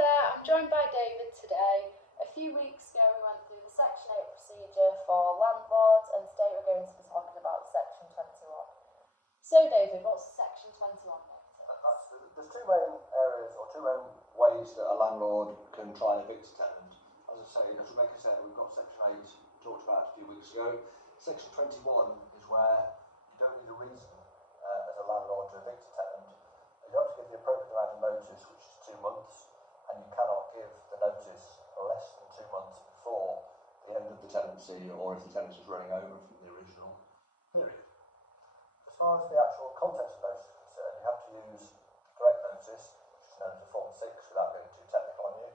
there, I'm joined by David today. A few weeks ago we went through the Section 8 procedure for landlords, and today we're going to be talking about Section 21. So David, what's Section 21 notice? There's two main areas, or two main ways that a landlord can try and evict a tenant. As I say, as Rebecca said, we've got Section 8 talked about a few weeks ago. Section 21 is where you don't need a reason as a landlord to evict a tenant. You have to give the appropriate amount of notice, which is 2 months, and you cannot give the notice less than 2 months before the end of the tenancy, or if the tenancy is running over from the original period. As far as the actual contents of notice is concerned, you have to use the correct notice, which is known as a Form 6, without getting too technical on you.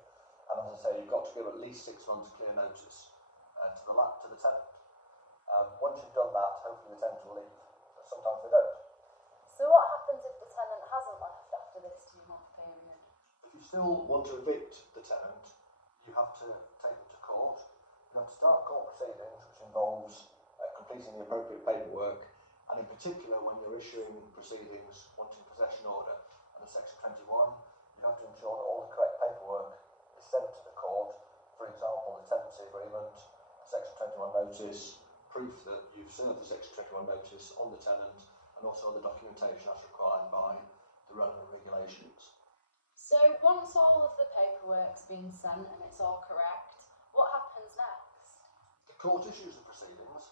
And as I say, you've got to give at least 6 months clear notice to the tenant. Once you've done that, hopefully the tenant will leave, but sometimes they don't. So what happens if the tenant hasn't left after this 2-month period? If you still want to evict the tenant, you have to take them to court. You have to start court proceedings, which involves completing the appropriate paperwork, and in particular when you're issuing proceedings wanting possession order under Section 21, you have to ensure that all the correct paperwork is sent to the court. For example, the tenancy agreement, Section 21 notice, proof that you've served the Section 21 notice on the tenant, and also the documentation as required by the relevant regulations. So once all of the paperwork's been sent and it's all correct, what happens next? The court issues the proceedings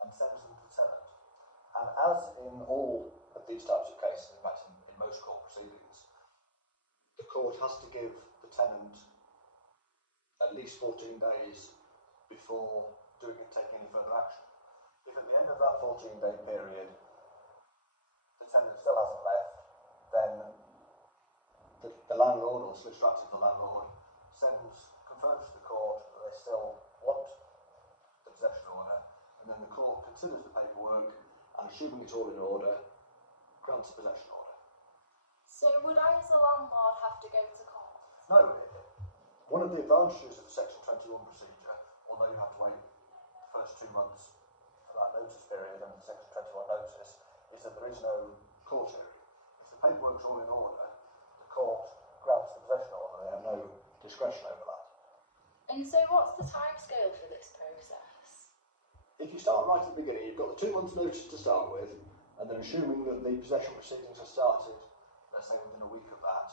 and sends them to the tenant. And as in all of these types of cases, in fact in most court proceedings, the court has to give the tenant at least 14 days before taking any further action. If at the end of that 14-day period the tenant still hasn't left, then the landlord, or solicitor acting for the landlord, confirms to the court that they still want the possession order, and then the court considers the paperwork and, assuming it's all in order, grants a possession order. So would I as a landlord have to go to court? No. One of the advantages of the Section 21 procedure, although you have to wait the first 2 months for that notice period and the Section 21 notice, is that there is no court hearing. If the paperwork's all in order, the court grants the possession order. They have no discretion over that. And so what's the timescale for this process? If you start right at the beginning, you've got the 2 months notice to start with, and then assuming that the possession proceedings are started, let's say within a week of that,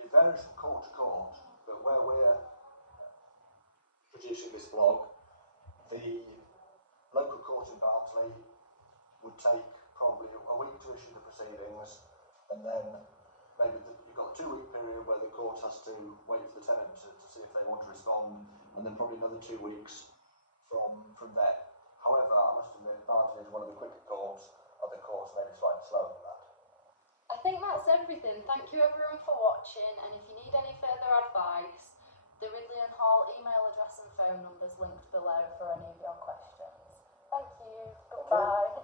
it varies from court to court, but where we're producing this blog, the local court in Barnsley would take probably a week to issue the proceedings, and then maybe you've got a 2-week period where the court has to wait for the tenant to see if they want to respond, and then probably another 2 weeks from then. However, I must admit, Barnsley is one of the quicker courts. Other courts may be slightly slower than that. I think that's everything. Thank you everyone for watching, and if you need any further advice, the Ridley and Hall email address and phone numbers linked below for any of your questions. Thank you. Goodbye.